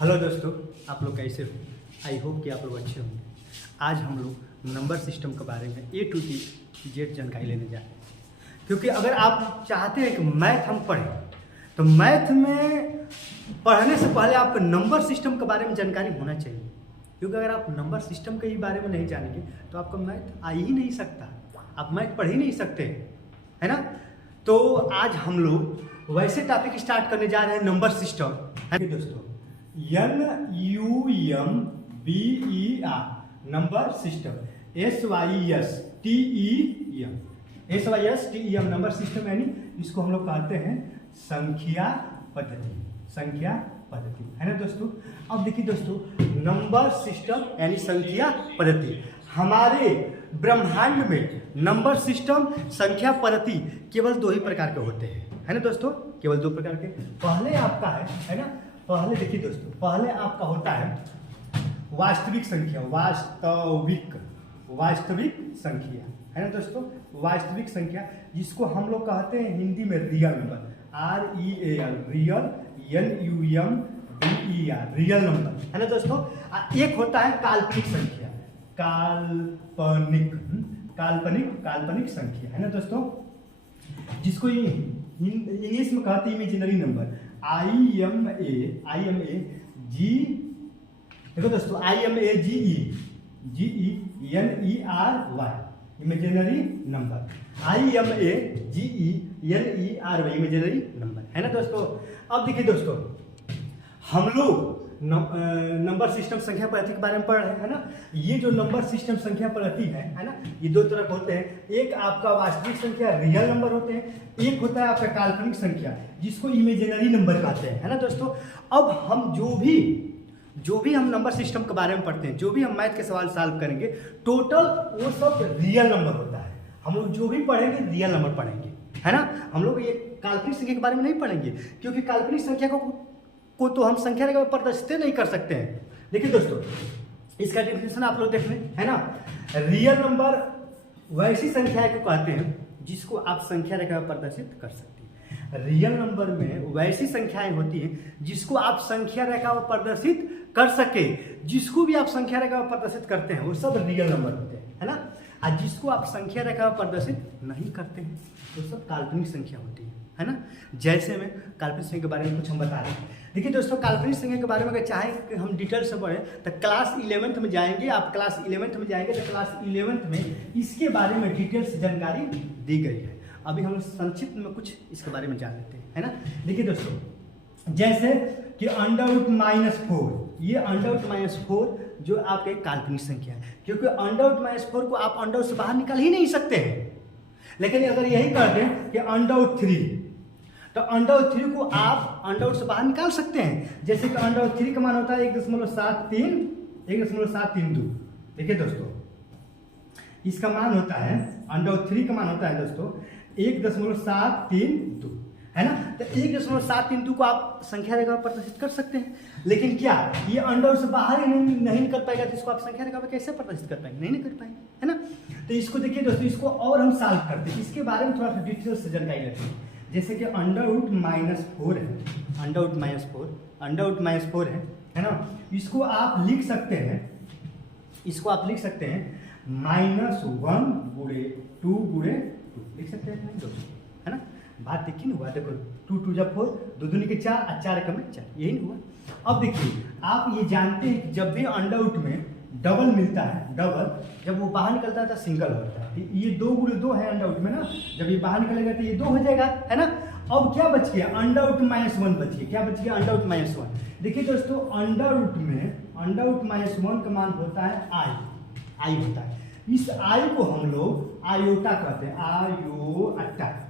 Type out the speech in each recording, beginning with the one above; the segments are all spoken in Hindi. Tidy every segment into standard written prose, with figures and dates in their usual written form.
हेलो दोस्तों, आप लोग कैसे हो? आई होप कि आप लोग अच्छे होंगे। आज हम लोग नंबर सिस्टम के बारे में A to Z जानकारी लेने जा रहे हैं, क्योंकि अगर आप चाहते हैं कि मैथ हम पढ़ें तो मैथ में पढ़ने से पहले आपको नंबर सिस्टम के बारे में जानकारी होना चाहिए। क्योंकि अगर आप नंबर सिस्टम के ही बारे में नहीं जानेंगे तो आपको मैथ आ ही नहीं सकता, आप मैथ पढ़ ही नहीं सकते, है ना। तो आज हम लोग वैसे टॉपिक स्टार्ट करने जा रहे हैं, नंबर सिस्टम है दोस्तों। NUMBER number system, SYSTEM number system, यानी इसको हम लोग कहते हैं संख्या पद्धति, है ना दोस्तों। अब देखिए दोस्तों, नंबर सिस्टम यानी संख्या पद्धति, हमारे ब्रह्मांड में नंबर सिस्टम संख्या पद्धति केवल दो ही प्रकार के होते हैं, है ना दोस्तों, केवल दो प्रकार के। पहले आपका है ना, पहले देखिए दोस्तों, पहले आपका होता है वास्तविक संख्या, वास्तविक संख्या, है ना दोस्तों, वास्तविक संख्या, जिसको हम लोग कहते हैं हिंदी में real number, REAL, real, NUMBER, real number, है ना दोस्तों। एक होता है काल्पनिक संख्या, काल्पनिक संख्या, है ना दोस्तों, जिसको इंग्लिश में कहते हैं इमेजिनरी नंबर, देखो दोस्तों, IMAGENERY, imaginary number, IMAGENERY, imaginary number, है ना दोस्तों। अब देखिए दोस्तों, हम लोग नंबर सिस्टम संख्या पद्धति के बारे में पढ़ रहे हैं, है ना। ये जो नंबर सिस्टम संख्या पद्धति है ना, ये दो तरह के होते हैं। एक आपका वास्तविक संख्या रियल नंबर होते हैं, एक होता है आपका काल्पनिक संख्या जिसको इमेजिनरी नंबर कहते हैं, है ना दोस्तों। अब हम जो भी हम नंबर सिस्टम के बारे में पढ़ते हैं, जो भी हम मैथ के सवाल सॉल्व करेंगे, टोटल वो सब रियल नंबर होता है। हम लोग जो भी पढ़ेंगे रियल नंबर पढ़ेंगे, है ना। हम लोग ये काल्पनिक संख्या के बारे में नहीं पढ़ेंगे, क्योंकि काल्पनिक संख्या को तो हम संख्या रेखा पर प्रदर्शित नहीं कर सकते हैं। देखिए दोस्तों, इसका डेफिनेशन आप लोग देख लें, है ना। रियल नंबर वैसी संख्या को कहते हैं जिसको आप संख्या रेखा पर प्रदर्शित कर सकते हैं। रियल नंबर में वैसी संख्याएं होती हैं जिसको आप संख्या रेखा पर प्रदर्शित कर सके। जिसको भी आप संख्या रेखा पर प्रदर्शित करते हैं वो सब रियल नंबर होते हैं, है ना। और जिसको आप संख्या रेखा पर प्रदर्शित नहीं करते हैं वो सब काल्पनिक संख्या होती है ना। जैसे में काल्पनिक संख्या के बारे में कुछ हम बता रहे हैं। देखिए दोस्तों, काल्पनिक संख्या के बारे में अगर चाहें कि हम डिटेल से पढ़ें तो क्लास 11th में जाएंगे। आप क्लास 11th में जाएंगे तो क्लास 11th में इसके बारे में डिटेल से जानकारी दी गई है। अभी हम संक्षिप्त में कुछ इसके बारे में जान लेते हैं, है ना। देखिए दोस्तों, जैसे कि √-4, ये √-4 जो आपके काल्पनिक संख्या है, क्योंकि √-4 को आप अंडर से बाहर निकाल ही नहीं सकते हैं। लेकिन अगर यही कर दें कि √3, तो √3 को आप अंडर से बाहर निकाल सकते हैं। जैसे कि √3 का मान होता है 1.732। देखिए दोस्तों, इसका मान होता है, √3 का मान होता है दोस्तों 1.732, है ना। तो 1.732 को आप संख्या रेखा पर प्रदर्शित कर सकते हैं। लेकिन क्या ये अंडर से बाहर ही नहीं निकल पाएगा, तो इसको आप संख्या रेखा पर कैसे प्रदर्शित कर पाएंगे? नहीं कर पाएंगे, है ना। तो इसको देखिए दोस्तों, इसको और हम सॉल्व करते हैं, इसके बारे में थोड़ा सा डिटेल से जानकारी लेते हैं। जैसे कि √-4 है, √-4 है ना। इसको आप लिख सकते हैं, -1 × 2 लिख सकते हैं दोस्तों, है ना। बात देखिए ना, हुआ देखो, 2 × 2 = 4, 2 × 2 = 4 और 4 × 1 = 4, यही नहीं हुआ। अब देखिए, आप ये जानते हैं कि जब भी अंडर में डबल मिलता है, जब वो बाहर निकलता है तो सिंगल होता है। ये 2 × 2 है अंडर में ना, जब ये बाहर निकलेगा तो ये 2 हो जाएगा, है ना। अब क्या बच गया? √-1 बच गया। क्या बच गया? √-1। देखिए दोस्तों, √-1 का मान होता है आई होता है। इस आई को हम लोग आयोटा कहते हैं,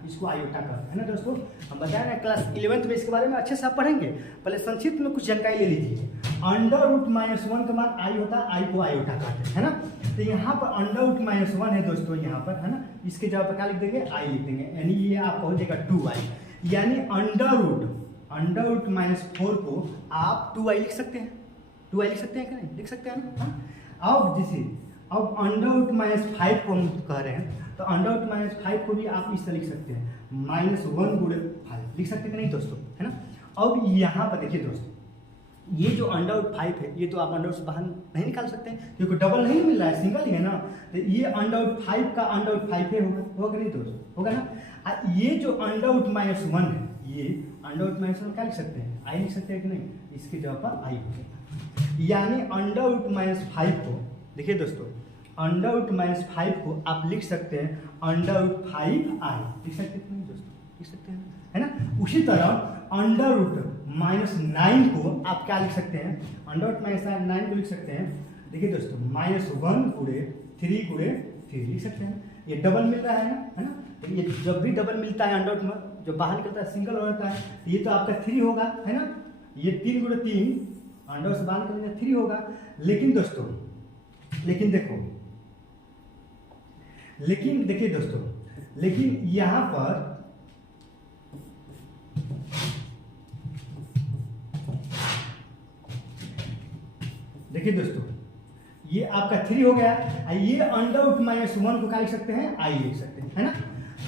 इसको आयोटा कहते हैं ना दोस्तों। हम बताए ना क्लास 11th में इसके बारे में अच्छे से आप पढ़ेंगे। पहले संक्षिप्त में कुछ जानकारी ले लीजिए। √-1 का मान आई होता है, आई को आयोटा कहते हैं, है ना। तो यहाँ पर √-1 है दोस्तों, यहाँ पर, है ना। इसके जगह पर क्या लिख देंगे? आई लिख देंगे, यानी ये आपका हो जाएगा 2i, यानी √-4 को आप 2i लिख सकते हैं। 2i लिख सकते हैं कि नहीं? लिख सकते हैं ना। अब √-5 को हम कह रहे हैं, तो √-5 को भी आप इस तरह लिख सकते हैं, -1 × 5 लिख सकते हैं कि नहीं दोस्तों, है ना। अब यहाँ पर देखिए दोस्तों, ये जो अंडर रूट 5 है ये तो आप अंडर रूट से बाहर नहीं निकाल सकते हैं क्योंकि डबल नहीं मिल रहा है, सिंगल ही है ना। तो ये अंडर रूट 5 का अंडर रूट 5 होगा नहीं दोस्तों, होगा ना। ये जो अंडर रूट -1 है, ये अंडर रूट -1 क्या लिख सकते हैं, आई लिख सकते हैं कि नहीं, इसकी जगह पर आई हो जाएगा। यानी अंडर रूट -5 को देखिए दोस्तों, अंडर रूट -5 को आप लिख सकते हैं अंडर रूट 5i, लिख सकते हैं नहीं दोस्तों, लिख सकते हैं, है ना। उसी तरह अंडर रूट -9 को आप क्या लिख सकते हैं, अंडर रूट -9 को लिख सकते हैं, देखिए दोस्तों -1 गुणे 3 गुणे 3 लिख सकते हैं। ये डबल मिल रहा है ना, तो ये जब भी डबल मिलता है अंडर रूट में जो बाहर निकलता है सिंगल हो जाता है, ये तो आपका 3 होगा, है ना। ये 3 गुणे 3 अंडर से बाहर निकलेंगे 3 होगा। लेकिन दोस्तों लेकिन देखिए दोस्तों, लेकिन यहां पर देखिए दोस्तों, ये आपका 3 हो गया, ये अंडर रूट -1 को क्या लिख सकते हैं, आई लिख सकते हैं, है ना।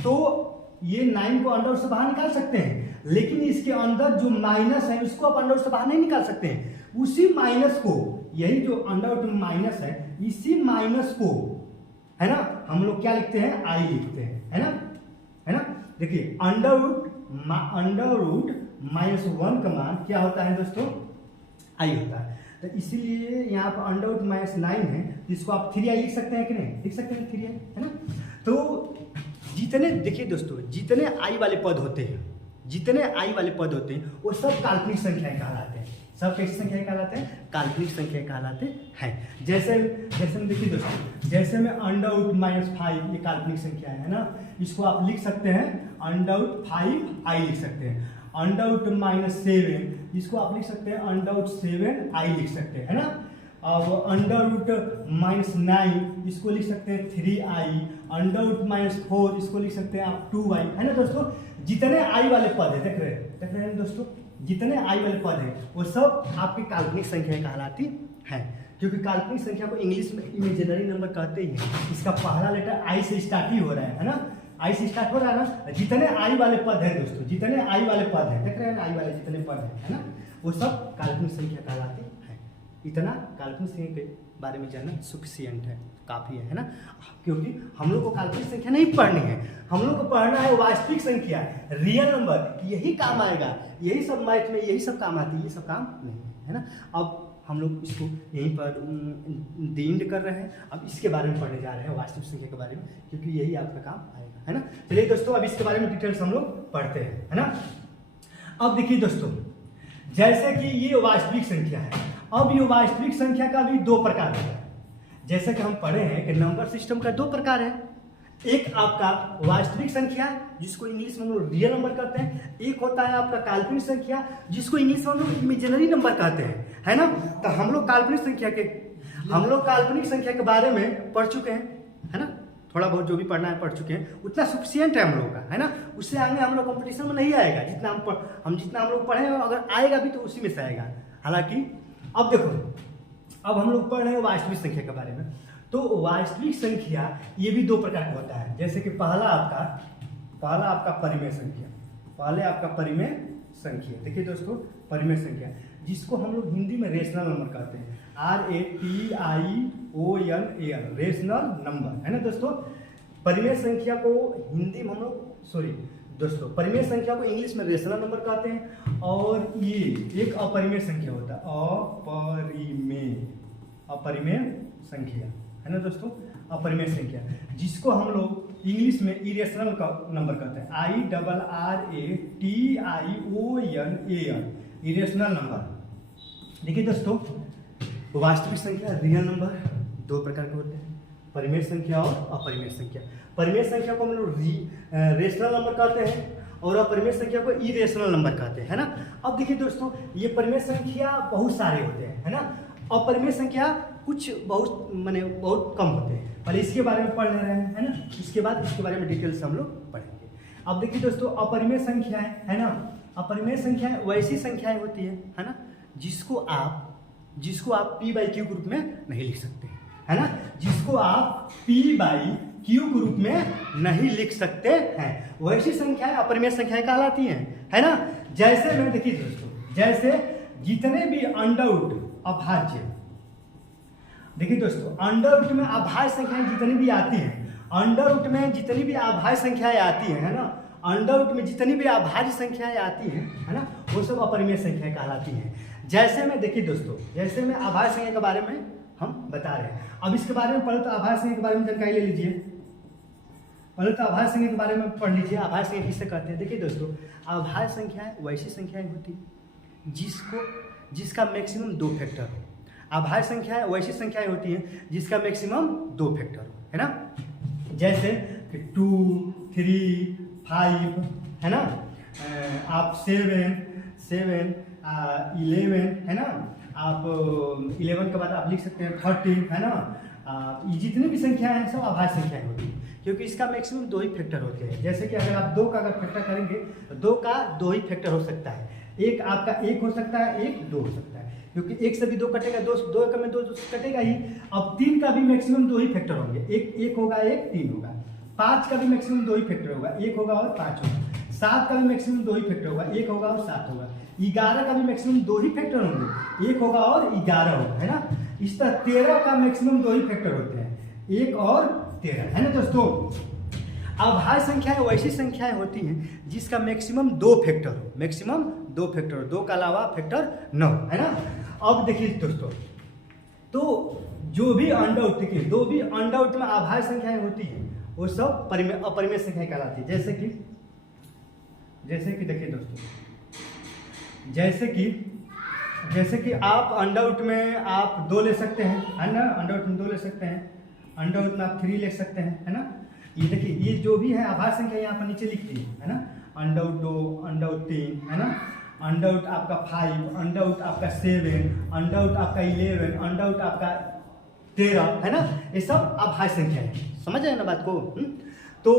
तो ये 9 को अंडर रूट से बाहर निकाल सकते हैं, लेकिन इसके अंदर जो माइनस है उसको आप अंडर रूट से बाहर नहीं निकाल सकते हैं। उसी माइनस को, यही जो अंडर रूट माइनस है, इसी माइनस को, है ना, हम लोग क्या लिखते हैं, आई लिखते हैं, है ना। देखिए अंडर रूट -1 का मान क्या होता है दोस्तों, आई होता है। तो इसीलिए यहाँ पर अंडर रूट -9 है, इसको आप 3i लिख सकते हैं कि नहीं, लिख सकते हैं 3i, है ना। तो जितने, देखिए दोस्तों, जितने आई वाले पद होते हैं, वो सब काल्पनिक संख्याएं कहलाते हैं। सब कैसी संख्याएं कहलाते हैं, काल्पनिक संख्याएं कहलाते हैं। जैसे में देखिए दोस्तों, जैसे में अंडर रूट -5 ये काल्पनिक संख्या है ना, इसको आप लिख सकते हैं अंडर रूट 5i लिख सकते हैं। अंडर रूट -7 इसको आप लिख सकते हैं अंडर रूट 7i लिख सकते हैं, है ना। अब अंडर रूट -9 इसको लिख सकते हैं 3i। अंडर रूट -4 इसको लिख सकते हैं आप 2i, है ना दोस्तों। जितने आई वाले पद है, देख रहे हैं दोस्तों, जितने आई वाले पद हैं वो सब आपकी काल्पनिक संख्याएं कहलाती हैं, क्योंकि काल्पनिक संख्या को इंग्लिश में इमेजिनरी नंबर कहते ही हैं। इसका पहला लेटर आई से स्टार्ट ही हो रहा है ना, आई से स्टार्ट हो रहा है ना। जितने आई वाले पद हैं दोस्तों, जितने आई वाले पद हैं, देख रहे हैं आई वाले जितने पद हैं, है ना, वो सब काल्पनिक संख्या कहलाती है। इतना काल्पनिक संख्या के बारे में जानना सफिशिएंट है, काफ़ी है ना। क्योंकि हम लोग को काल्पनिक संख्या नहीं पढ़नी है, हम लोग को पढ़ना है वास्तविक संख्या, रियल नंबर, यही काम आएगा। यही सब मैथ में यही सब काम आती है, ये सब काम नहीं है ना। अब हम लोग इसको यहीं पर एंड कर रहे हैं। अब इसके बारे में पढ़ने जा रहे हैं, वास्तविक संख्या के बारे में, क्योंकि यही आपका काम आएगा, है ना। चलिए दोस्तों, अब इसके बारे में डिटेल्स हम लोग पढ़ते हैं, है ना। अब देखिए दोस्तों, जैसे कि ये वास्तविक संख्या है, अब ये वास्तविक संख्या का भी 2 प्रकार होता है। जैसे कि हम पढ़े हैं कि नंबर सिस्टम का 2 प्रकार है। एक आपका वास्तविक संख्या जिसको इंग्लिश में हम लोग रियल नंबर कहते हैं, एक होता है आपका काल्पनिक संख्या जिसको इंग्लिश में हम लोग इमेजिनरी नंबर कहते हैं, है ना। तो हम लोग काल्पनिक संख्या के बारे में पढ़ चुके हैं, है ना। थोड़ा बहुत जो भी पढ़ना है पढ़ चुके हैं, उतना सफिशिएंट है हम लोग का, है ना। उससे आगे हम लोग कंपटीशन में नहीं आएगा। जितना हम लोग पढ़े, अगर आएगा भी तो उसी में से आएगा। हालांकि अब देखो, अब हम लोग पढ़ रहे हैं वास्तविक संख्या के बारे में। तो वास्तविक संख्या ये भी 2 प्रकार का होता है। जैसे कि पहला आपका परिमेय संख्या, पहले आपका परिमेय संख्या, देखिए दोस्तों, परिमेय संख्या जिसको हम लोग हिंदी में रेशनल नंबर कहते हैं, RATIONAL, रेशनल नंबर, है ना दोस्तों। परिमेय संख्या को हिंदी में हम लोग दोस्तों, परिमेय संख्या को इंग्लिश में रेशनल नंबर कहते हैं। और ये एक अपरिमेय संख्या होता है, अपरिमेय संख्या, है ना दोस्तों, अपरिमेय संख्या जिसको हम लोग इंग्लिश में इरेशनल नंबर कहते हैं, IRRATIONAL, इरेशनल नंबर। देखिए दोस्तों, वास्तविक संख्या, रियल नंबर 2 प्रकार के होते हैं, परिमेय संख्या और अपरिमेय संख्या। परिमेय संख्या को हम लोग रेशनल नंबर कहते हैं और अपरिमेय संख्या को इरेशनल नंबर कहते हैं, है ना। अब देखिए दोस्तों, ये परिमेय संख्या बहुत सारे होते हैं, है ना। अपरिमेय संख्या कुछ बहुत कम होते हैं। पहले इसके बारे में पढ़ ले रहे हैं, है ना। इसके बाद इसके बारे में डिटेल्स हम लोग पढ़ेंगे। अब देखिए दोस्तों, अपरिमेय संख्याएं, है ना, अपरिमेय संख्याएं वैसी संख्याएं होती है ना, जिसको आप p/q के रूप में नहीं लिख सकते, है ना, जिसको आप p/q के रूप में नहीं लिख सकते हैं, वैसी संख्याएं अपरिमेय संख्याएं कहलाती हैं, है ना। जैसे में देखिए दोस्तों, जितने भी अंडरवुड अभाज्य, देखिए दोस्तों अंडरवुड में अभाज्य संख्याएं जितनी भी आती हैं, अंडरवुड में जितनी भी अभाज्य संख्याएं आती हैं, है ना, अंडरवुड में जितनी भी अभाज्य संख्याएं आती हैं, है ना, वो सब अपरिमेय संख्याएं कहलाती हैं। जैसे में देखिए दोस्तों, जैसे में अभाज्य संख्या के बारे में हम बता रहे हैं। अब इसके बारे में पहले तो अभाज्य संख्या के बारे में जानकारी ले लीजिए। पहले तो अभाज्य संख्या के बारे में पढ़ लीजिए, अभाज्य संख्या किससे कहते हैं। देखिए दोस्तों, अभाज्य संख्याएं वैसी संख्याएं होती जिसका मैक्सिमम 2 फैक्टर हो। अभाज्य संख्याएं वैसी संख्याएं होती हैं जिसका मैक्सिमम 2 फैक्टर हो, है ना। जैसे 2, 3, 5, है ना, आप 7, 11, है ना, आप 11 के बाद आप लिख सकते हैं 13, है ना। ये जितनी भी संख्याएं हैं सब अभाज्य संख्याएं होती हैं, क्योंकि इसका मैक्सिमम 2 ही फैक्टर होते हैं। जैसे कि अगर आप 2 का अगर फैक्टर करेंगे तो 2 का 2 ही फैक्टर हो सकता है। एक आपका 1 हो सकता है, एक 2 हो सकता है, क्योंकि 1 से भी 2 कटेगा, 2 का में 2 कटेगा ही। अब 3 का भी मैक्सिमम 2 ही फैक्टर होंगे, एक होगा, एक 3 होगा। 5 का भी मैक्सिमम 2 ही फैक्टर होगा, 1 होगा और 5 होगा। 7 का भी मैक्सिमम 2 ही फैक्टर होगा, 1 होगा और 7 होगा। 11 का भी मैक्सिमम 2 ही फैक्टर होंगे, 1 होगा और 11 होगा, है ना। इस तरह 13 का मैक्सिमम 2 ही फैक्टर होते हैं, 1 और 13, है ना दोस्तों। अभाज्य संख्याएं वैसी संख्याएं होती हैं जिसका मैक्सिमम 2 फैक्टर हो, मैक्सिमम 2 फैक्टर हो, 2 का अलावा फैक्टर न हो, है ना। अब देखिए दोस्तों, तो जो भी अंडरवुड, देखिए जो भी अंडरवुड में अभाज्य संख्याएं होती हैं वो सब अपरिमेय संख्याएं कहलाती है। जैसे कि देखिए दोस्तों, जैसे कि आप अंडरवुड में आप 2 ले सकते हैं, है ना, अंडरवुड में 2 ले सकते हैं, अंडरवुड में आप 3 ले सकते हैं, है ना। ये देखिए, ये जो भी है अभाज्य संख्या यहाँ पर नीचे लिखती है ना, अंडरवुड 2, अंडरवुड 3, है ना, अंडरवुड आपका 5, अंडरवुड आपका 7, अंडरवुड आपका 11, अंडरवुड आपका 13, है ना। ये सब अभाज्य संख्या है, समझ आए ना बात को। तो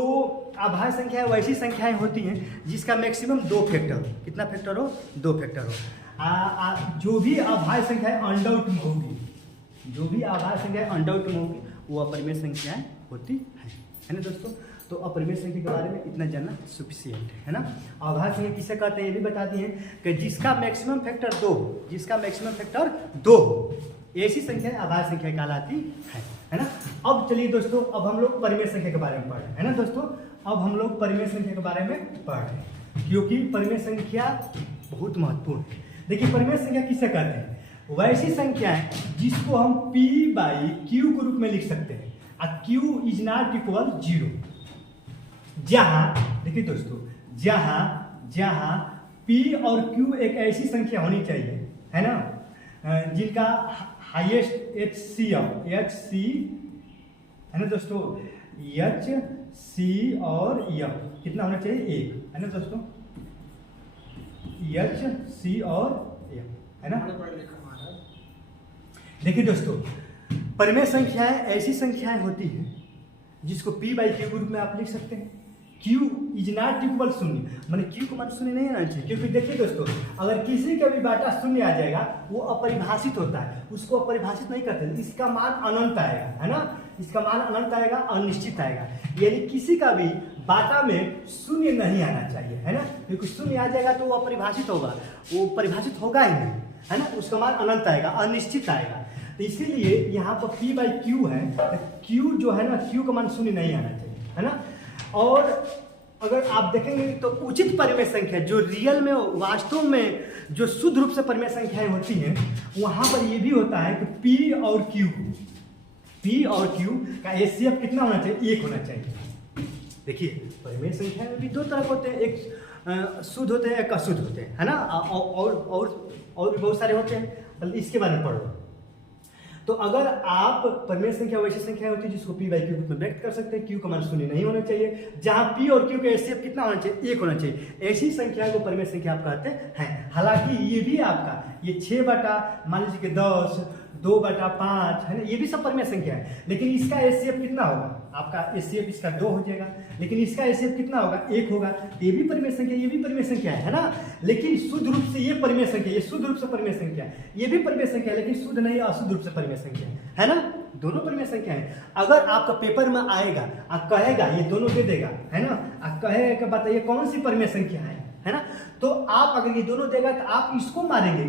अभाज्य संख्याएं वैसी संख्याएं होती हैं जिसका मैक्सिमम 2 फैक्टर हो। कितना फैक्टर हो? 2 फैक्टर हो। जो भी अभाज्य संख्याएं अंडरवुड में होगी, जो भी अभाज्य संख्याएं अंडरवुड में होगी वो अपरिमेय संख्याएं होती है ना दोस्तों। तो अपरिमेय संख्या के बारे में इतना जानना सफिशिएंट है ना। अभाज्य संख्या किसे कहते हैं ये भी बताती हैं कि जिसका मैक्सिमम फैक्टर 2 हो, जिसका मैक्सिमम फैक्टर 2 हो, ऐसी संख्या अभाज्य संख्या कहलाती है ना। अब चलिए दोस्तों, अब हम लोग परिमेय संख्या के बारे में पढ़ रहे हैं, है ना दोस्तों। अब हम लोग परिमेय संख्या के बारे में पढ़ रहे हैं, क्योंकि परिमेय संख्या बहुत महत्वपूर्ण है। देखिए, परिमेय संख्या किसे कहते हैं? वैसी संख्या है जिसको हम p/q के रूप में लिख सकते हैं, q इज नॉट इक्वल 0। जहां देखिए दोस्तों, जहां p और q एक ऐसी संख्या होनी चाहिए, है ना, जिनका हाईएस्ट HCF, है ना दोस्तों, HC और F कितना होना चाहिए? 1, है ना दोस्तों, HC और F, है ना। देखिए दोस्तों, परिमेय संख्याएं ऐसी संख्याएं होती हैं जिसको p/q के रूप में आप लिख सकते हैं। q इज नॉट इक्वल 0, माने q को मान 0 नहीं आना चाहिए, क्योंकि देखिए दोस्तों, अगर किसी का भी बाटा 0 आ जाएगा वो अपरिभाषित होता है, उसको अपरिभाषित नहीं करते, इसका मान अनंत आएगा, है ना, इसका मान अनंत आएगा, अनिश्चित आएगा। यानी किसी का भी बाटा में 0 नहीं आना चाहिए, है ना, क्योंकि 0 आ जाएगा तो वो अपरिभाषित होगा, वो परिभाषित होगा ही नहीं, है ना, उसका मान अनंत आएगा, अनिश्चित आएगा। तो इसीलिए यहाँ पर p/q है, तो q जो है ना, q का मान 0 नहीं आना चाहिए, है ना। और अगर आप देखेंगे तो उचित परिमेय संख्या जो रियल में, वास्तव में जो शुद्ध रूप से परिमेय संख्याएं होती हैं, वहां पर ये भी होता है कि p और q का HCF कितना होना चाहिए? 1 होना चाहिए। देखिए, परिमेय संख्या में भी 2 तरह होते हैं, एक शुद्ध होते हैं, एक अशुद्ध होते हैं, है ना, और भी बहुत सारे होते हैं, इसके बारे में पढ़ो। तो अगर आप परिमेय संख्या वैसी संख्या होती है जिसको p/q के रूप में व्यक्त कर सकते हैं, q का मान 0 नहीं होना चाहिए, जहां p और q का HCF कितना होना चाहिए? 1 होना चाहिए। ऐसी संख्या को परिमेय संख्या आप कहते हैं। हालांकि ये भी आपका ये 6 बटा मान लीजिए कि 10, 2/5, है ना, ये भी सब परिमेय संख्या है, लेकिन इसका HCF कितना होगा? आपका HCF इसका 2 हो जाएगा, लेकिन इसका HCF कितना होगा? 1 होगा। ये भी परिमेय संख्या, ये भी परिमेय संख्या है ना, लेकिन शुद्ध रूप से ये परिमेय संख्या, ये शुद्ध रूप से परिमेय संख्या, ये भी परिमेय संख्या है, लेकिन शुद्ध नहीं, अशुद्ध रूप से परिमेय संख्या है ना, दोनों परिमेय संख्या है। अगर आपका पेपर में आएगा, आप कहेगा ये दोनों दे देगा, है ना, आप कहेगा कि बताइए कौन सी परिमेय संख्या है ना, तो आप अगर ये दोनों देगा तो आप इसको मारेंगे,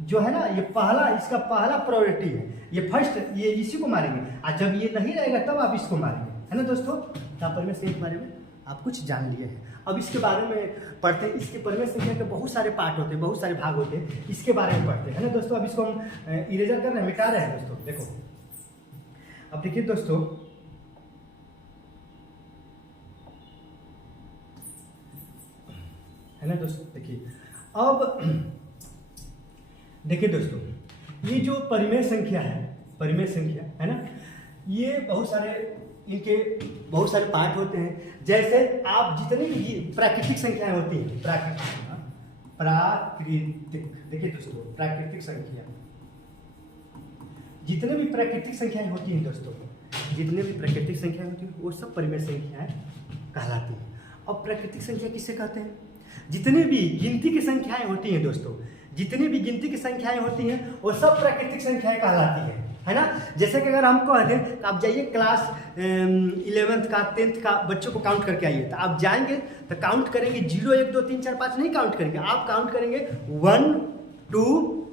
जो है ना ये पहला, इसका पहला प्रायोरिटी है, ये फर्स्ट, ये इसी को मारेंगे। और जब ये नहीं रहेगा तब आप इसको मारेंगे, है ना दोस्तों। तो परिमेय संख्या के बारे में आप कुछ जान लिए हैं। अब इसके बारे में पढ़ते हैं। इसके परिमेय संख्या के बहुत सारे पार्ट होते हैं, बहुत सारे भाग होते हैं, इसके बारे में पढ़ते हैं, है ना दोस्तों। अब इसको हम इरेजर कर रहे हैं, मिटा रहे हैं दोस्तों। देखो अब देखिए दोस्तों, है ना दोस्तों। देखिए अब देखिए दोस्तों, ये जो परिमेय संख्या है, परिमेय संख्या है ना, ये बहुत सारे, इनके बहुत सारे पार्ट होते हैं। जैसे आप जितनी भी प्राकृतिक संख्याएं होती हैं, प्राकृतिक, देखिए दोस्तों, प्राकृतिक संख्या, जितने भी प्राकृतिक संख्याएं होती हैं दोस्तों, जितने भी प्राकृतिक संख्याएं होती हैं वो सब परिमेय संख्याएं कहलाती हैं। अब प्राकृतिक संख्या किसे कहते हैं? जितने भी गिनती की संख्याएं होती हैं दोस्तों, जितनी भी गिनती की संख्याएं होती हैं वो सब प्राकृतिक संख्याएं कहलाती हैं, है ना। जैसे कि अगर हम कह दें आप जाइए क्लास 11th का 10th का बच्चों को काउंट करके आइए, तो आप जाएंगे तो काउंट करेंगे 0 1 2 3 4 5 नहीं काउंट करेंगे, आप काउंट करेंगे 1 2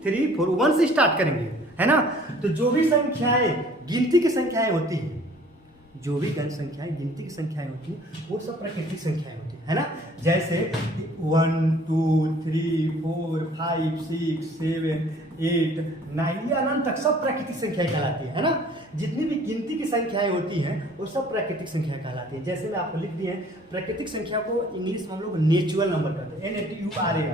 3 4, 1 से स्टार्ट करेंगे, है ना। तो जो भी संख्याएं गिनती की संख्याएं होती हैं, जो भी गण संख्याएं गिनती की संख्याएं होती हैं वो सब प्राकृतिक संख्याएं होती हैं, है ना। जैसे 1 2 3 4 5 6 7 8 9 ये अनंत तक सब प्राकृतिक संख्याएं कहलाती है ना। जितनी भी गिनती की संख्याएं होती हैं वो सब प्राकृतिक संख्या कहलाती है। जैसे मैं आपको लिख दिए हैं, प्राकृतिक संख्या को इंग्लिश में हम लोग नेचुरल नंबर कहते हैं, NATURAL,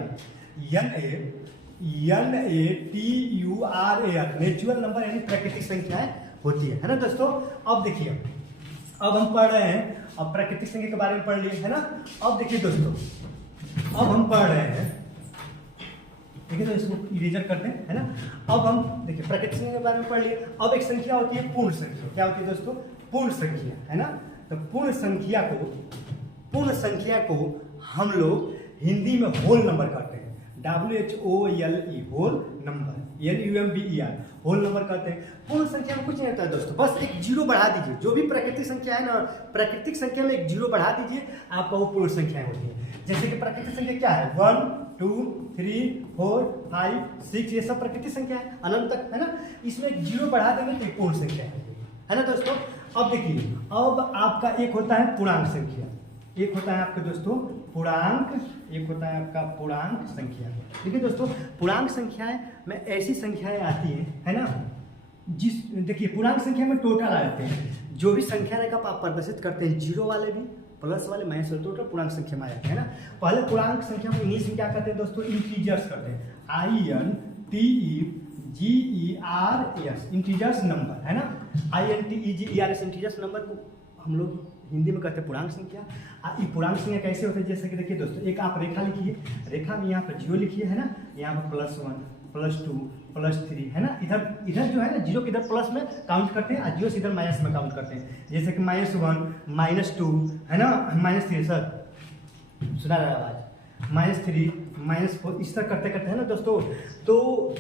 नेचुरल नंबर यानी प्राकृतिक संख्याएं होती है ना दोस्तों। अब देखिए, अब हम पढ़ रहे हैं, अब प्राकृतिक संख्या के बारे में पढ़ लिए, है ना। अब देखिए दोस्तों, अब हम पढ़ रहे हैं, देखिए तो इसको इरेजर करते हैं, है ना। अब हम देखिए प्राकृतिक संख्या के बारे में पढ़ लिए। अब एक संख्या होती है पूर्ण संख्या। क्या होती है दोस्तों? पूर्ण संख्या, है ना। तो पूर्ण संख्या को हम लोग हिंदी में होल नंबर कहते हैं, WHOLE, whole number, NUMBER, whole number कहते हैं। पूर्ण संख्या में कुछ नहीं होता है दोस्तों, बस एक जीरो बढ़ा दीजिए। जो भी प्राकृतिक संख्या है ना, प्राकृतिक संख्या में एक जीरो बढ़ा दीजिए, आपका वो पूर्ण संख्या होती है। जैसे कि प्राकृतिक संख्या क्या है, 1 2 3 4 5 6, ये सब प्राकृतिक संख्या है अनंत तक, है ना। इसमें एक जीरो बढ़ा देंगे तो पूर्ण संख्या है ना दोस्तों। अब देखिए, अब आपका एक होता है पूर्णांक संख्या, एक होता है आपका दोस्तों पूर्णांक, एक होता है आपका पूर्णांक संख्या। देखिए दोस्तों, पूर्णांक संख्याएं में ऐसी संख्याएं आती हैं, है ना, जिस देखिए पूर्णांक संख्या में टोटल आ जाते हैं। जो भी संख्या रेखा आप प्रदर्शित करते हैं, जीरो वाले भी, प्लस वाले, माइनस वाले, टोटल पूर्णांक संख्या में आ जाते हैं ना। पहले पूर्णांक संख्या को इंग्लिश में क्या कहते हैं दोस्तों? इंटीजर्स करते हैं, INTEGERS, इंटीजर्स नंबर, है ना। INTEGERS इंटीजर्स नंबर को हम लोग हिंदी में कहते हैं पूर्णांक संख्या। ये पूर्णांक संख्या कैसे होते हैं? जैसे कि देखिए दोस्तों, एक आप रेखा लिखिए, रेखा में यहाँ पर 0 लिखिए, है ना, यहाँ पर +1 +2 +3, है ना। इधर जो है ना, जीरो के इधर प्लस में काउंट करते हैं और जीरो से इधर माइनस में काउंट करते हैं। जैसे कि -1 -2, है ना, -3, सर सुना रहा आवाज, -3 -4, इस तरह करते करते, है ना दोस्तों। तो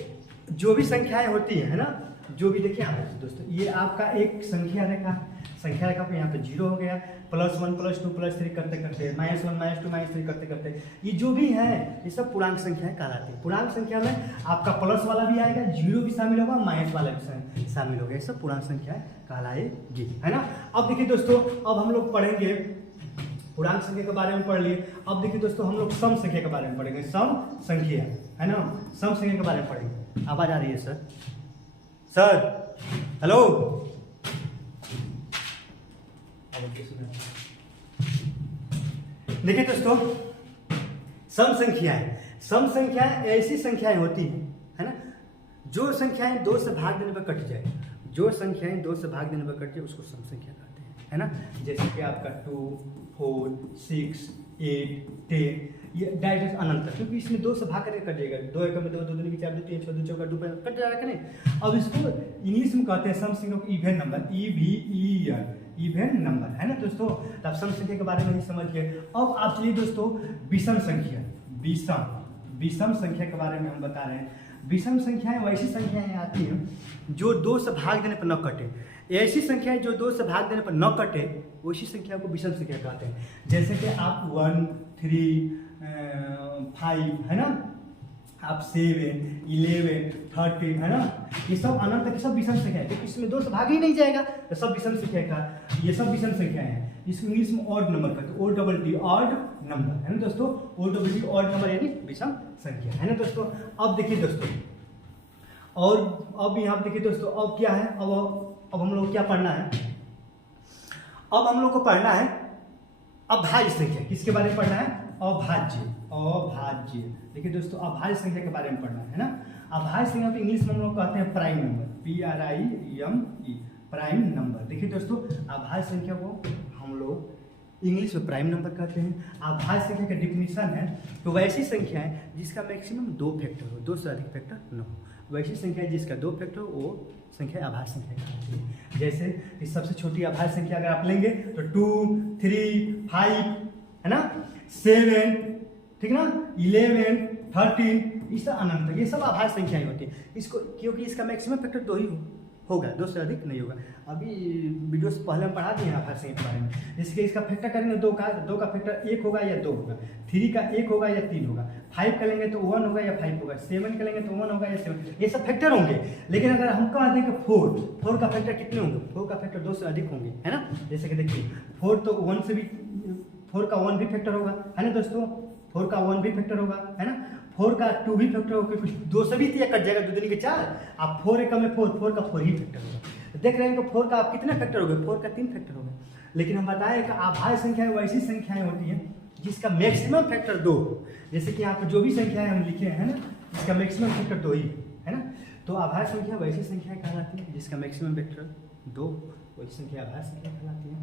जो भी संख्याएं होती है ना, जो भी देखिए यहाँ दोस्तों, ये आपका एक संख्या रेखा पे यहाँ पे 0 हो गया, +1 +2 +3 करते करते, -1 -2 -3 करते करते, ये जो भी है ये सब पूर्णांक संख्याएं कहलाती है। पूर्णांक संख्या में आपका प्लस वाला भी आएगा, जीरो भी शामिल होगा, माइनस वाला भी शामिल होगा, ये सब पूर्णांक संख्याएं कहलाएगी, है ना। अब देखिए दोस्तों, अब हम लोग पढ़ेंगे पूर्णांक संख्या के बारे में पढ़ लिए। अब देखिए दोस्तों, हम लोग सम संख्या के बारे में पढ़ेंगे, सम संख्या, है ना, सम संख्या के बारे में पढ़ेंगे। आवाज आ रही है सर? हेलो, देखिए दोस्तों, सम संख्याएं ऐसी संख्याएं होती हैं, है ना, जो संख्याएं 2 से भाग देने पर कट जाए, जो संख्याएं 2 से भाग देने पर कट जाए उसको सम संख्या कहते हैं, है ना। जैसे कि आपका 2 4 6 8 10, ये डायरेक्ट अनंत तक, क्योंकि इसमें 2 से भाग करके कट जाएगा। 2 एकम में 2 2 दूनी 4 2 3 6 2 4 2 कट जाएगा कि नहीं। अब इसको इंग्लिश में कहते हैं सम संख्या को even number, EVEN, even number, है ना दोस्तों। तो आप सम संख्या के बारे में नहीं समझ गए। अब आप चलिए दोस्तों विषम संख्या, विषम संख्या के बारे में हम बता रहे हैं। विषम संख्याएं वैसी संख्याएं आती हैं जो 2 से भाग देने पर न कटे। ऐसी संख्याएं जो 2 से भाग देने पर न कटे, वैसी संख्या को विषम संख्या कहते हैं। जैसे कि आप 1 3 5, है ना, आप 7, 11, 13 है ना, ये सब अनंत तक सब विषम संख्या है, क्योंकि इसमें 2 से भाग ही नहीं जाएगा, तो सब विषम संख्या का, ये सब विषम संख्याएं हैं। इसको इंग्लिश में ऑड नंबर कहते हैं, ODD ऑड नंबर है ना दोस्तों, ODD ऑड नंबर यानी विषम संख्या है ना दोस्तों। अब देखिए दोस्तों, और अब यहाँ देखिए दोस्तों, अब क्या है, अब हम लोग क्या पढ़ना है, अब हम लोग को पढ़ना है अभाज्य संख्या। किसके बारे में पढ़ना है, अभाज्य। देखिए दोस्तों, अभाज्य संख्या के बारे में पढ़ना है ना। अभाज्य संख्या को इंग्लिश में हम लोग कहते हैं prime number, PRIME, prime number. देखिए दोस्तों, अभाज्य संख्या को हम लोग इंग्लिश में प्राइम नंबर कहते हैं। अभाज्य संख्या का डिफिनीशन है तो वैसी संख्या है जिसका मैक्सिमम 2 फैक्टर हो, 2 से अधिक फैक्टर न हो, वैसी संख्या है जिसका 2 फैक्टर हो, वो संख्या अभाज्य संख्या कहलाती है। जैसे इस सबसे छोटी अभाज्य संख्या अगर आप लेंगे तो 2, 3, 5 है ना, 7, ठीक ना, 11, 13, इस अनंत, ये सब अभाज्य संख्याएं होती है। इसको क्योंकि इसका मैक्सिमम फैक्टर 2 ही होगा, 2 से अधिक नहीं होगा। अभी वीडियो से पहले हम पढ़ा दिए हैं अभाज्य संख्या के बारे में। जैसे इसका फैक्टर करेंगे 2 का फैक्टर 1 होगा या 2 होगा, 3 का 1 होगा या 3 होगा, 5 का लेंगे तो 1 होगा या 5 होगा, 7 का लेंगे तो 1 होगा या 7, ये सब फैक्टर होंगे। लेकिन अगर हम कह दें कि 4 का फैक्टर कितने होंगे, 4 का फैक्टर 2 से अधिक होंगे, है ना। जैसे कि देखिए 4 तो 1 से भी, 4 का 1 भी फैक्टर होगा, है ना दोस्तों, 4 का 1 भी फैक्टर होगा, है ना, 4 का 2 भी फैक्टर होगा, कुछ 2 से भी कट जाएगा, 2 दूनी के 4, आप 4 एकम में 4 का 4 ही फैक्टर होगा। देख रहे हैं कि 4 का आप कितने फैक्टर हो गए, 4 का 3 फैक्टर हो गए। लेकिन हम बताएं कि अभाज्य संख्याएं वैसी संख्याएं होती हैं जिसका मैक्सिमम फैक्टर 2, जैसे कि यहाँ पर जो भी संख्याएं हम लिखे हैं ना, इसका मैक्सिमम फैक्टर 2 ही है ना। तो अभाज्य संख्या वैसी संख्याएं कहलाती है जिसका मैक्सिमम फैक्टर 2, वैसी संख्या अभाज्य संख्या कहलाती है।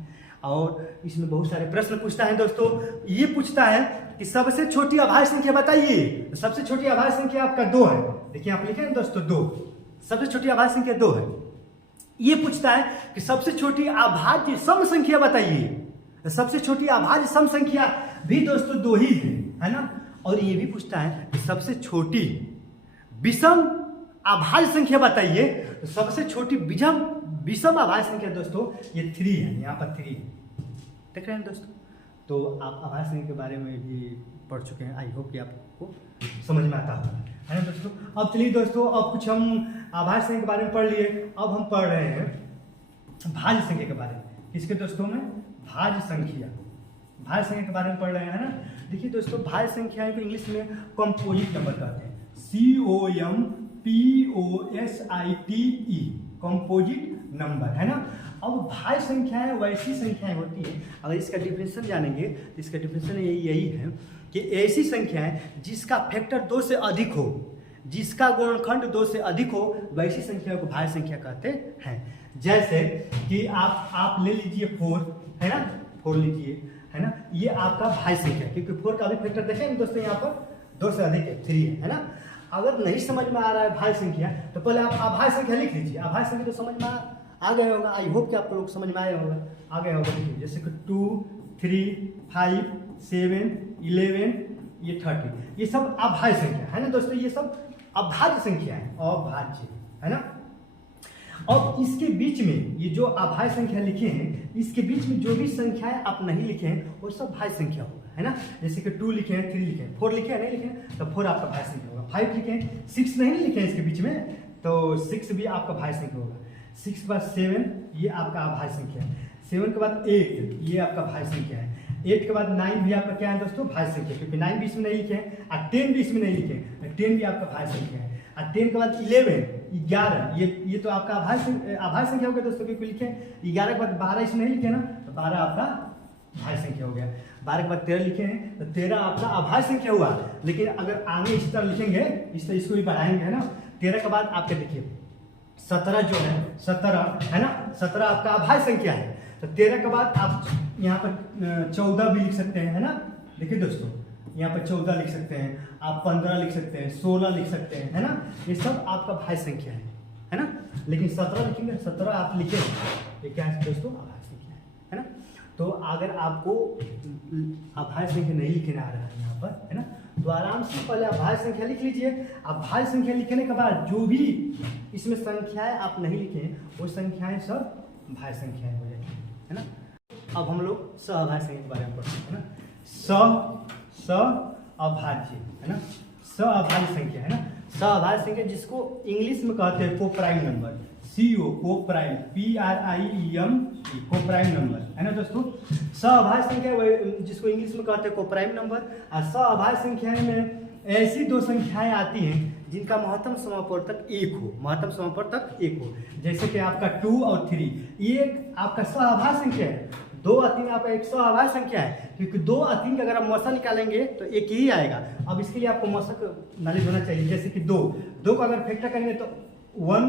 और इसमें बहुत सारे प्रश्न पूछता है दोस्तों, ये पूछता है कि सबसे छोटी अभाज्य संख्या बताइए, तो सबसे छोटी अभाज्य संख्या आपका 2 है। देखिए आप लिखे हैं दोस्तों 2, सबसे छोटी अभाज्य संख्या 2 है। ये पूछता है कि सबसे छोटी अभाज्य सम संख्या बताइए, सबसे छोटी अभाज्य सम संख्या भी दोस्तों 2 ही है ना। और ये भी पूछता है कि सबसे छोटी विषम अभाज्य संख्या बताइए, तो सबसे छोटी विषम अभाज्य संख्या दोस्तों ये 3 है, यहाँ पर 3 है, देख रहे हैं दोस्तों। तो आप अभाज्य संख्या के बारे में भी पढ़ चुके हैं, आई होप कि आपको समझ में आता होगा, है ना दोस्तों। अब चलिए दोस्तों, अब कुछ हम अभाज्य संख्या के बारे में पढ़ लिए, अब हम पढ़ रहे हैं भाज्य संख्या के बारे में। किसके दोस्तों में, भाज्य संख्या, भाज्य संख्या के बारे में पढ़ रहे हैं ना। देखिए दोस्तों, भाज्य संख्याएं को इंग्लिश में कंपोजिट नंबर कहते हैं, COMPOSITE, कंपोजिट नंबर, है ना। अब भाज्य संख्याएं वैसी संख्याएं होती है, अगर इसका डिफिनेशन जानेंगे तो इसका डिफिनेशन यही है कि ऐसी संख्याएं जिसका फैक्टर 2 से अधिक हो, जिसका गुणनखंड 2 से अधिक हो, वैसी संख्या को भाज्य संख्या कहते हैं। जैसे कि आप ले लीजिए 4, है ना, 4 लीजिए, है ना, ये आपका भाज्य संख्या, क्योंकि 4 का भी फैक्टर देखें दोस्तों, यहाँ पर 2 से अधिक है, 3 है ना। अगर नहीं समझ में आ रहा है भाज्य संख्या, तो पहले आप अभाज्य संख्या लिख लीजिए। अभाज्य संख्या तो समझ में आ गया होगा, आई होप कि आप लोग समझ में आ गया होगा। देखिए जैसे कि 2, 3, 5, 7, 11, ये 30, ये सब अभाज्य संख्या है ना दोस्तों, ये सब अभाज्य संख्या है, अभाज्य, है ना। अब इसके बीच में ये जो अभाज्य संख्या लिखे हैं, इसके बीच में जो भी संख्याएं आप नहीं लिखे हैं वो सब भाज्य संख्या होगा, है ना। जैसे कि 2 लिखे हैं, 3 लिखे हैं, 4 लिखे हैं, नहीं लिखे हैं, तो 4 आपका भाज्य संख्या होगा। 5 लिखे हैं, 6 नहीं लिखे हैं इसके बीच में, तो 6 भी आपका भाज्य संख्या होगा। 6 के बाद 7, ये आपका अभाज्य संख्या है। 7 के बाद 8, ये आपका भाज्य संख्या है। 8 के बाद 9 भी आपका क्या है दोस्तों, भाज्य संख्या, क्योंकि 9 भी इसमें नहीं लिखे हैं, और 10 भी इसमें नहीं लिखे हैं, 10 भी आपका भाज्य संख्या है। और 10 के बाद 11, ये तो आपका अभाज्य संख्या हो गया दोस्तों, क्योंकि लिखे 11 के बाद 12 इसमें नहीं लिखे ना, तो 12 आपका भाज्य संख्या हो गया। 12 के बाद 13 लिखे हैं, तो 13 आपका अभाज्य संख्या हुआ। लेकिन अगर आगे इस तरह लिखेंगे, इस तरह इसको भी बढ़ाएंगे, है ना। 13 के बाद आपके देखिए 17 जो है, 17 है ना, 17 आपका अभाज्य संख्या है। तो 13 के बाद आप यहाँ पर 14 भी लिख सकते हैं, है ना। देखिए दोस्तों, यहाँ पर 14 लिख सकते हैं, आप 15 लिख सकते हैं, 16 लिख सकते हैं, है ना। ये सब आपका भाज्य संख्या है ना। लेकिन 17 लिखेंगे, 17 आप लिखे, ये क्या है दोस्तों, अभाज्य संख्या है ना। तो अगर आपको अभाज्य संख्या नहीं लिखने आ रहा है यहाँ पर, है ना, तो आराम से पहले अभाज्य संख्या लिख लीजिए। अभाज्य संख्या लिखने के बाद जो भी इसमें संख्याएं आप नहीं लिखे, वो संख्याएं सब भाज्य संख्याएं हो जाएंगी, है ना। अब हम लोग सहभाज्य संख्या के बारे में पढ़ते हैं, है ना। स अभाज्य, है ना, सअभाज्य संख्या है ना, सअभाज्य संख्या जिसको इंग्लिश में कहते हैं coprime number, CO coprime, PRIEM coprime number है ना दोस्तों। सअभाज्य संख्या जिसको इंग्लिश में कहते हैं कोप्राइम नंबर। और सअभाज्य संख्याएं में ऐसी दो संख्याएं आती हैं जिनका महत्तम समापवर्तक 1 हो, महत्तम समापवर्तक 1 हो, जैसे कि आपका 2 और 3, ये आपका सअभाज्य संख्या है। 2 और 3 आपका एक सअभाज्य संख्या है, क्योंकि 2 और 3 का अगर आप मसा निकालेंगे तो एक ही आएगा। अब इसके लिए आपको मशक नॉलेज होना चाहिए, जैसे कि 2 का अगर फैक्टर करेंगे तो 1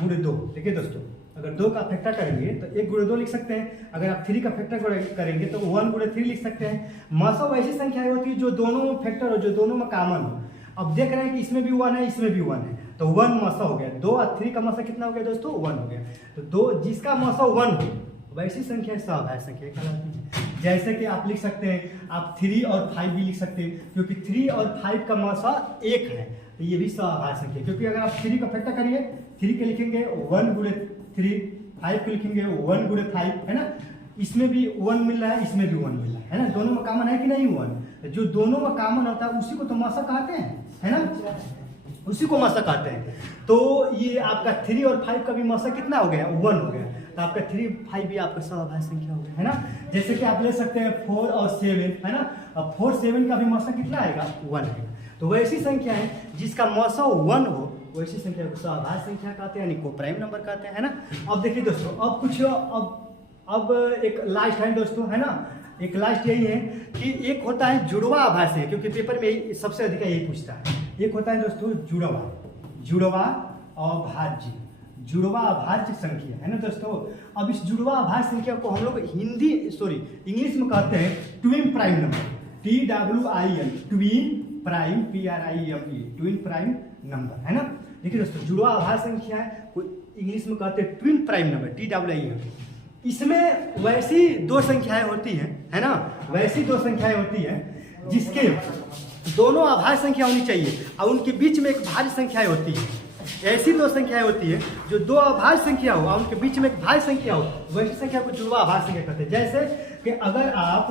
गुणे 2। देखिए दोस्तों, अगर 2 का फैक्टर करेंगे तो 1 गुणे 2 लिख सकते हैं। अगर आप 3 का फैक्टर करेंगे तो 1 गुणे 3 लिख सकते हैं। मसा वैसी संख्याएं होती है जो दोनों फैक्टर हो, जो दोनों में कॉमन हो। अब देख रहे हैं कि इसमें भी 1 है, इसमें भी 1 है, तो 1 मसा हो गया। 2 और 3 का मसा कितना हो गया दोस्तों? 1 हो गया। तो 2 जिसका मसा 1 हो वैसी संख्या सअभाज्य संख्या कहलाती है। जैसे कि आप लिख सकते हैं, आप 3 और 5 भी लिख सकते हैं, क्योंकि 3 और 5 का मसा 1 है, तो ये भी सअभाज्य संख्या। क्योंकि अगर आप 3 का फैक्टर करिए, 3 के लिखेंगे 1 गुणे 3, 5 को लिखेंगे 1 गुणे 5, है ना। इसमें भी 1 मिल रहा है, इसमें भी 1 मिल रहा है ना, दोनों में कॉमन है कि नहीं 1। जो दोनों में कॉमन होता है उसी को तो मसा कहते हैं, है ना, उसी को मसा कहते हैं। तो ये आपका 3 और 5 का भी मसा कितना हो गया? 1 हो गया। तो आपका 3, 5 भी आपका सअभाज्य संख्या हो गया, है ना। जैसे कि आप ले सकते हैं 4 और 7, है ना। अब 4, 7 का भी मसा कितना आएगा? 1 आएगा। तो वैसी संख्या है जिसका मसा 1 हो वैसी संख्या को सअभाज्य संख्या कहते हैं, यानी कोप्राइम नंबर कहते हैं, है ना। अब देखिए दोस्तों, अब एक लास्ट है दोस्तों, है ना। एक लास्ट यही है कि एक होता है जुड़वा अभाज्य, क्योंकि पेपर में सबसे अधिक यही पूछता है। एक होता है दोस्तों जुड़वा अभाज्य, जुड़वा अभाज्य संख्या, है ना दोस्तों। अब इस जुड़वा अभाज्य संख्या को हम लोग इंग्लिश में कहते हैं twin prime number, TWIN, twin prime, PRIME, twin prime number, है ना। देखिए दोस्तों, जुड़वा अभाज्य संख्या को इंग्लिश में कहते हैं ट्विन प्राइम नंबर, TWIN। इसमें वैसी दो संख्याएं होती हैं, है ना, वैसी दो संख्याएं होती हैं जिसके दोनों अभाज्य संख्या होनी चाहिए और उनके बीच में एक भाज्य संख्या होती है। ऐसी दो संख्याएं होती है जो दो अभाज्य संख्या हो और उनके बीच में एक भाज्य संख्या हो, वैसी संख्या को जुड़वा अभाज्य संख्या कहते हैं। जैसे कि अगर आप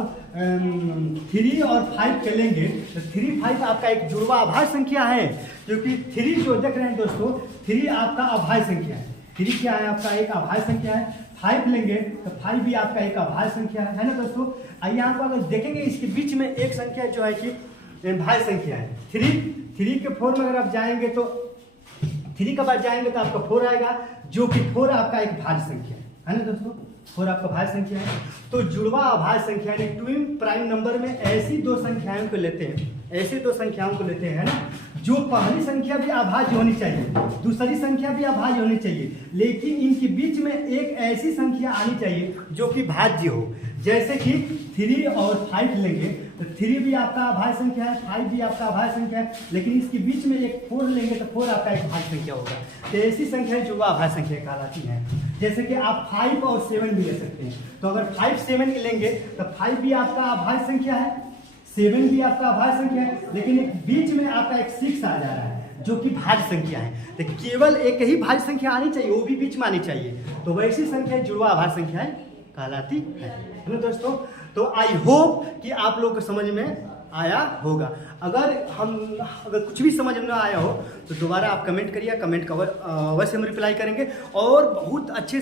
3 और 5 के लेंगे तो 3, 5 आपका एक जुड़वा अभाज्य संख्या है, क्योंकि 3 जो देख रहे हैं दोस्तों, 3 आपका अभाज्य संख्या है। 3 क्या है? आपका एक अभाज्य संख्या है। 5 लेंगे तो 5 भी आपका एक अभाज्य संख्या है ना दोस्तों। यहाँ पर अगर देखेंगे इसके बीच में एक संख्या जो है कि भाज्य संख्या है। 3 के 4 में अगर आप जाएंगे तो 3 के बाद जाएंगे तो आपका 4 आएगा, जो कि 4 आपका एक भाज्य संख्या है ना दोस्तों। 4 आपका भाज्य संख्या है। तो जुड़वा अभाज्य संख्या यानी ट्विन प्राइम नंबर में ऐसी दो संख्याओं को लेते हैं, ऐसी दो संख्याओं को लेते हैं ना, जो पहली संख्या भी अभाज्य होनी चाहिए, दूसरी संख्या भी अभाज्य होनी चाहिए, लेकिन इनके बीच में एक ऐसी संख्या आनी चाहिए जो कि भाज्य हो। जैसे कि 3 और 5 लेंगे तो 3 भी आपका अभाज्य संख्या है, 5 भी आपका अभाज्य संख्या है, लेकिन इसके बीच में एक 4 लेंगे तो 4 आपका एक भाज्य संख्या होगा। तो ऐसी संख्या जुड़वा अभाज्य संख्या कहलाती है। जैसे कि आप 5 और 7 भी ले सकते हैं। तो अगर 5, 7 लेंगे तो 5 भी आपका अभाज्य संख्या है, 7 भी आपका अभाज्य संख्या है, लेकिन एक बीच में आपका एक 6 आ जा रहा है जो कि भाज्य संख्या है। तो केवल एक ही भाज्य संख्या आनी चाहिए, वो भी बीच में आनी चाहिए। तो वैसी संख्या जुड़वा अभाज्य संख्याएं कहलाती है ना दोस्तों। तो आई होप कि आप लोग को समझ में आया होगा। अगर कुछ भी समझ में ना आया हो तो दोबारा आप कमेंट करिए, कमेंट का अवश्य हम रिप्लाई करेंगे और बहुत अच्छे